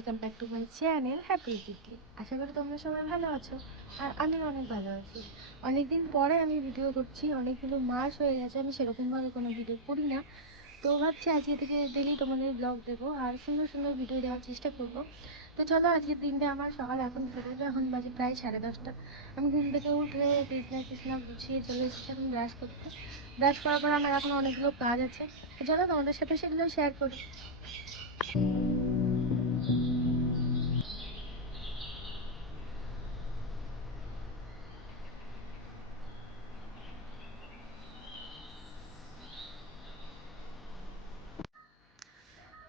Welcome back to my channel happy DT. আশা করি তোমরা সবাই ভালো আছো আর আমি অনেক ভালো আছি। অনেকদিন পরে আমি ভিডিও করছি, অনেকগুলো মাস হয়ে গেছে আমি সেরকমভাবে কোনো ভিডিও করি না। তো ভাবছি আজকে থেকে ডেলি তোমাদের ব্লগ দেবো আর সুন্দর সুন্দর ভিডিও দেওয়ার চেষ্টা করবো। তো চলো, আজকের দিনটা আমার সকাল এখন বেরোবে, এখন বাজে প্রায় 10:30। আমি ঘুম থেকে উঠে বিছনা গুছিয়ে চলে এসেছি এখন ব্রাশ করতে। ব্রাশ করার পর আমার এখন অনেকগুলো কাজ আছে, তো চলো তোমাদের সাথে সেগুলো শেয়ার করি।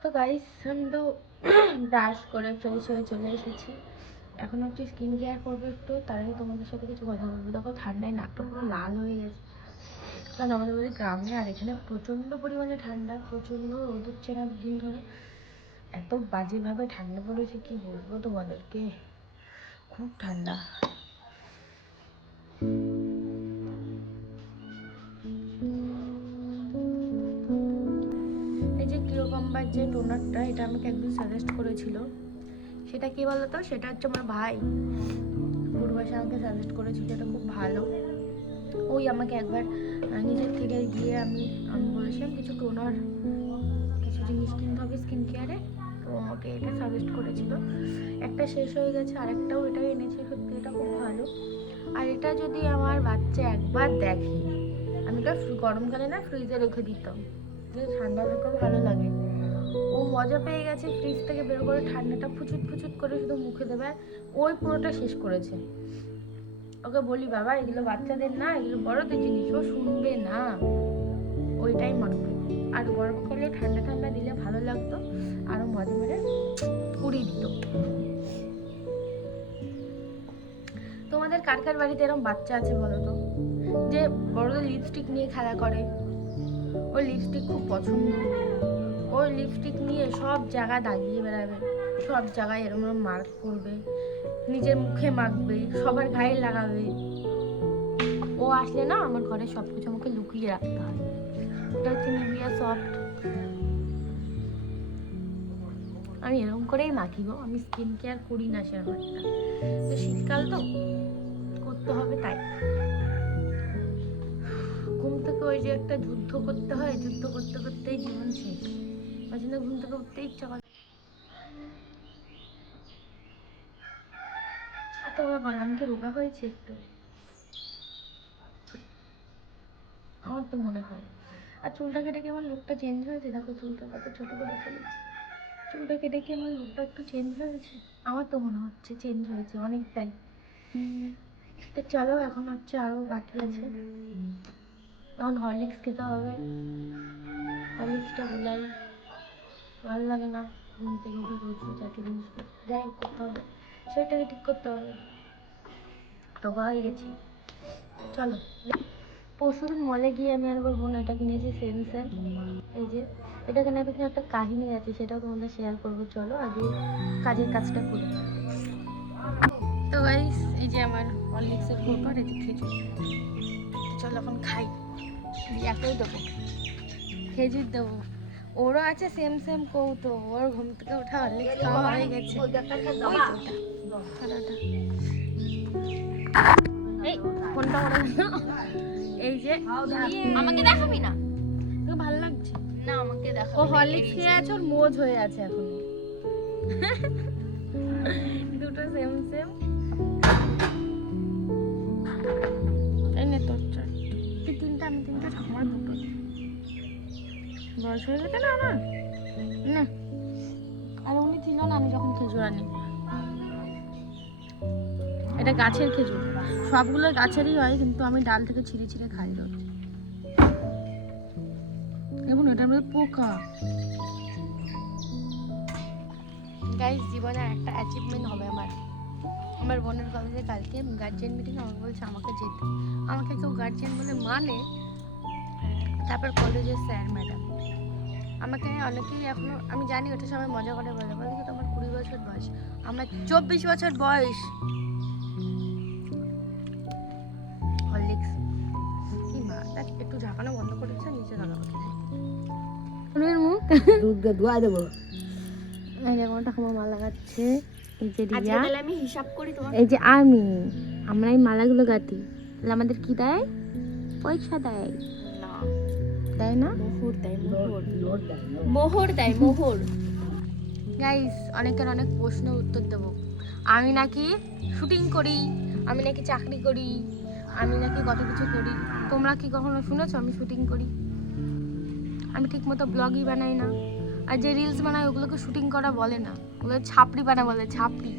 তো গাইস, আমি তো ব্রাশ করে ফ্রেশ হয়ে চলে এসেছি। এখন হচ্ছে স্কিন কেয়ার করবো একটু, তার আগে তোমাদের সাথে কিছু কথা বলবো। দেখো ঠান্ডায় নাকটা পুরো লাল হয়ে গেছে, কারণ আমাদের বাড়ি গ্রামে আর এখানে প্রচণ্ড পরিমাণে ঠান্ডা, প্রচণ্ড রোদ হচ্ছে না দিন ধরে। এত বাজেভাবে ঠান্ডা পড়েছে কি বলবো তোমাদেরকে, খুব ঠান্ডা। এই যে কিরকমবার যে টোনারটা, এটা আমাকে একদিন সাজেস্ট করেছিল। সেটা কি বলতো, সেটা হচ্ছে আমার ভাই পূর্বাশে আমাকে সাজেস্ট করেছিল, এটা খুব ভালো। ওই আমাকে একবার নিজের থেকে গিয়ে আমি বলেছিলাম কিছু টোনার, কিছু জিনিস কিনতে হবে স্কিন কেয়ারে, তো আমাকে এটা সাজেস্ট করেছিল। একটা শেষ হয়ে গেছে, আরেকটাও এটাই এনেছে, সত্যি এটা খুব ভালো। আর এটা যদি আমার বাচ্চা একবার দেখে, আমি এটা গরমকালে না ফ্রিজে রেখে দিতাম, যে ঠান্ডা রেখেও ভালো লাগে। ও মজা পেয়ে গেছে, ফ্রিজ থেকে বের করে ঠান্ডাটা ফুচুত ফুচুত করে শুধু মুখে দেবে, ওই পুরোটা শেষ করেছে। ওকে বলি বাবা এগুলো বাচ্চাদের না, এগুলো বড়দের জিনিস, ও শুনবে না, ওইটাই মানবে। আর গরমকালে ঠান্ডা ঠান্ডা দিলে ভালো লাগতো, আরও মজা মেরে উড়িয়ে দিত। তোমাদের কার কার বাড়িতে এরকম বাচ্চা আছে বলো তো, যে বড়দের লিপস্টিক নিয়ে খেলা করে? ওর লিপস্টিক খুব পছন্দ, ওই লিপস্টিক নিয়ে সব জায়গায় দাগিয়ে বেড়াবে, সব জায়গায় এরকম এরকম মার্ক করবে, নিজের মুখে মাখবে, সবার গায়ে লাগাবে। ও আসলে না আমার ঘরে সব কিছু আমাকে লুকিয়ে রাখতে হয়। এটা হচ্ছে নিভিয়া সফট, আমি এরকম করেই মাখি গো, আমি স্কিন কেয়ার করি না সেরকম একটা, তো শীতকাল তো করতে হবে তাই। ঘুম থেকে ওই যে একটা যুদ্ধ করতে হয়, যুদ্ধ করতে করতেই জীবন শেষ, ওই জন্য ঘুম থেকে উঠতে ইচ্ছা করে। এত বড় আমি কি রোগা হয়েছে একটু? আমার তো মনে হয়। আর চুলটা কেটে কি আমার লুকটা চেঞ্জ হয়েছে? দেখো চুলটা কত ছোট করে ফেলেছি। চুলটা কেটে কি আমার লুকটা একটু চেঞ্জ হয়েছে? আমার তো মনে হচ্ছে চেঞ্জ হয়েছে অনেকটাই। তো চলো, এখন হচ্ছে আরও বাকি আছে, এখন হরলিক্স খেতে হবে। হরলিক্সটা গুলাই ভালো লাগে না, ঘুম থেকে উঠে রোজ রোজ একই জিনিস যাই করতে হবে, সেটাকে ঠিক করতে হবে। রোগা হয়ে গেছি। চলো, পরশুদিন মলে গিয়ে আমি আরেকবার বোন এটা কিনেছি সেন্সের, এই যে এটা কেনার পিছনে একটা কাহিনী আছে, সেটাও তোমাদের শেয়ার করবো। চলো আগে কাজের কাজটা করি। তো গাইস, এই যে আমার হরলিক্সের কৌটো আর এদিকে খেজুর, তো চলো এখন খাই। একেও দেবো খেজুর দেবো, ওরও আছে সেম সেম কৌটো, ওর ঘুম থেকে ওঠা হরলিক্স খাওয়া হয়ে গেছে। ওই তো ওটা, এই ফোনটা ওরা এই যে আমাকে দেখাবি না, তোকে ভালো লাগছে না? আমাকে দেখো, ও হরলিক্স খেয়ে আছে, ওর মোজ হয়ে আছে এখন। দুটো সেম সেম। এই নে তোর চার, তুই তিনটা আমি তিনটা, আমার দুটো। বয়স হয়ে গেছে না আমার না, আর উনি ছিল না আমি যখন খেজুর আনি। এটা গাছের খেজুর, সবগুলো গাছেরই হয়, কিন্তু আমি ডাল থেকে ছিঁড়ে ছিঁড়ে খাই রোজ। এবং এটার মধ্যে পোকা। গাইস, জীবনে একটা অ্যাচিভমেন্ট হবে আমার। আমার বোনের কলেজে কালকে গার্জিয়ান মিটিং, আমাকে বলছে আমাকে যেতে। আমাকে কেউ গার্জিয়ান বলে মানে? তারপর কলেজের স্যার ম্যাডাম আমাকে অনেকেই এখনো, আমি জানি ওটা সবাই মজা করে বলে কি তোমার 20 বছর বয়স, আমার 24 বছর বয়স। হরলিক্স কি মা, দেখ একটু ঝাঁকানো বন্ধ করেছে, নিচে দাঁড়াবো মুখ দুধ ধোয়া দেবো। এই যে কোনটা আমার মালা লাগাচ্ছে, এই যে রিয়া, আজকে তাহলে আমি হিসাব করি তোমার। এই যে আমরা এই মালাগুলো গাঁথি, তাহলে আমাদের কি দেয়? পয়সা দেয় না, দেয় না? মোহর দেয়, মোহর দেয়, মোহর। গাইস, অনেকের অনেক প্রশ্নের উত্তর দেবো। আমি নাকি শুটিং করি, আমি নাকি চাকরি করি, আমি নাকি কত কিছু করি। তোমরা কি কখনো শুনেছো আমি শুটিং করি? আমি ঠিক মতো ব্লগই বানাই না। আর যে রিলস বানায় ওগুলোকে শুটিং করা বলে না, ওগুলো ছাপড়ি বানা বলে, ছাপড়ি।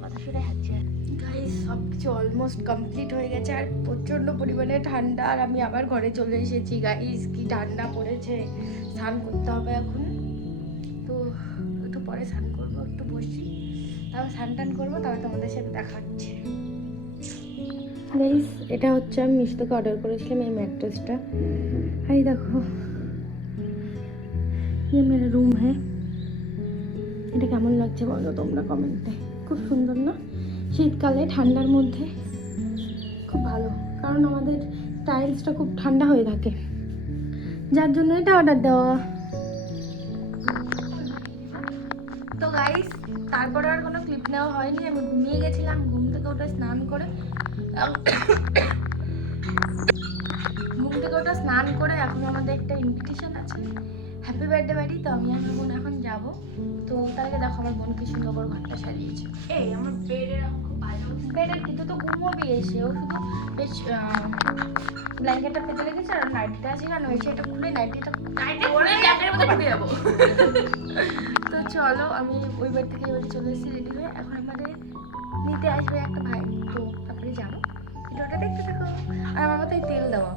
কথা শুনে হচ্ছে গাইস, সব কিছু অলমোস্ট কমপ্লিট হয়ে গেছে। আর প্রচণ্ড পরিমাণে ঠান্ডা, আর আমি আবার ঘরে চলে এসেছি। গাইস, কি ঠান্ডা পড়েছে, স্নান করতে হবে এখন। তো একটু পরে স্নান করবো, একটু বসি, তারপর স্নান টান করবো, তারপর তোমাদের সাথে দেখা হচ্ছে। গাইস, এটা হচ্ছে আমি মিশো থেকে অর্ডার করেছিলাম এই ম্যাট্রেসটা। আর এই দেখো, ये मेरा रूम है। এটা কেমন লাগছে বলো তোমরা কমেন্টে। খুব সুন্দর না? শীতকালে ঠান্ডার মধ্যে খুব ভালো, কারণ আমাদের টাইলসটা খুব ঠান্ডা হয়ে থাকে, যার জন্য এটা অর্ডার দেওয়া। তো গাইস, তারপরে আর কোনো ক্লিপ নেওয়া হয়নি। আমি ঘুমিয়ে গেছিলাম, ঘুম থেকে উঠে স্নান করে এখন আমাদের একটা ইনভিটেশন আছে, হ্যাপি বার্থডে বাড়ি। তো আমি আমার বোন এখন যাবো। তো তার আগে দেখো আমার বোন কি সুন্দর করে ঘরটা সাজিয়েছে। এই আমার বেডের খুব ভালো বেডের কিন্তু তো ঘুমোবি এসে, ও শুধু বেশ ব্ল্যাঙ্কেটটা পেতে লেগেছে আর নাইটিটা আছে, কারণ ওই সেটা খুলে নাইটিটা ঢুকে যাবো। তো চলো, আমি ওই বাড়ি থেকে এই বাড়ি চলে এসেছি রেডি হয়ে। এখন আমাদের নিতে আসবে একটা ভাই, তো তারপরে যাবো। ভিডিওটা দেখতে থাকো। আর আমার মাথায় তেল দেওয়া,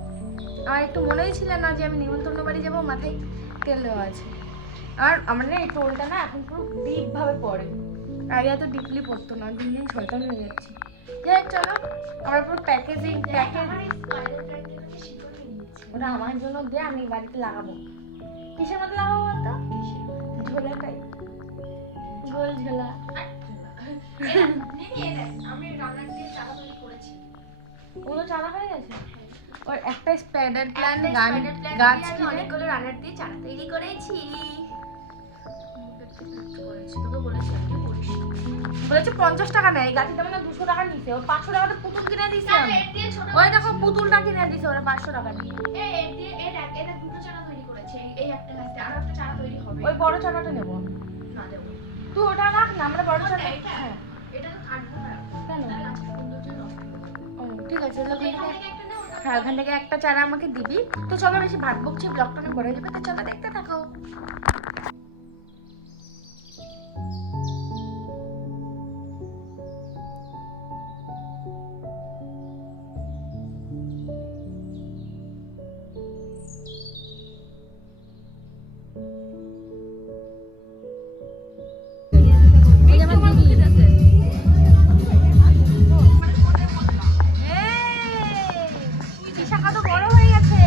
আমার একটু মনেই ছিল না যে আমি নিমন্ত্রণ বাড়ি যাবো, মাথায় তেল দেওয়া আছে। আর আমার না এই টোলটা না এখন পুরো ডিপভাবে পড়ে, আগে এত ডিপলি পড়তো না, দিন দিন শয়তান হয়ে যাচ্ছে। যাই হোক, চলো আমার পুরো প্যাকেজিং ওটা আমার জন্য দিয়ে আমি বাড়িতে লাগাবো। কিসের মধ্যে লাগাবো বলতো? ঝোলাটাই, গোল ঝোলা। আমি রান্নার দিয়ে চালা তৈরি করেছি, ওগুলো চালা হয়ে গেছে। ওর একটা স্পাইডার প্ল্যান্ট গাছ কিনে অনেকগুলো রান্নার দিয়ে চালা তৈরি করেছি। তোকে বলেছিলাম যে করিস, বলেছে 50 টাকা নেয়, গাছিটা মানে 200 টাকা নিছে। ওর 500 টাকাতে পুতুল কিনে দিছে। ওই দেখো পুতুলটা কিনে দিছে ওরা 500 টাকা দিয়ে। এটা দুটো চালা তৈরি করেছে, এই একটা গাছে আর একটা চালা তৈরি হবে। ওই বড় চাকাটা নেব না, দেবো তুই, ওটা রাখ না, আমরা বড় চাকা। হ্যাঁ, এটা তো কাটবো না, কেন? গাছের সৌন্দর্য নষ্ট হবে। ও ঠিক আছে, এখান থেকে একটা নাও। হ্যাঁ ওখান থেকে একটা চারা আমাকে দিবি। তো চলো, বেশি ভাত বকছি, ব্লগটা অনেক বড় হয়ে যাবে। তো চলো দেখতে থাকো। শাখা তো বড় হয়ে গেছে।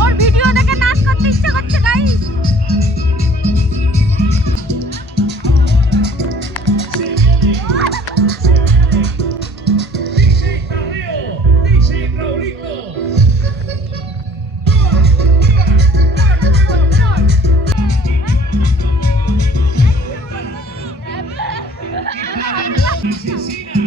ওর ভিডিও দেখে নাচ করতে ইচ্ছে করছে গাইস। Cristina.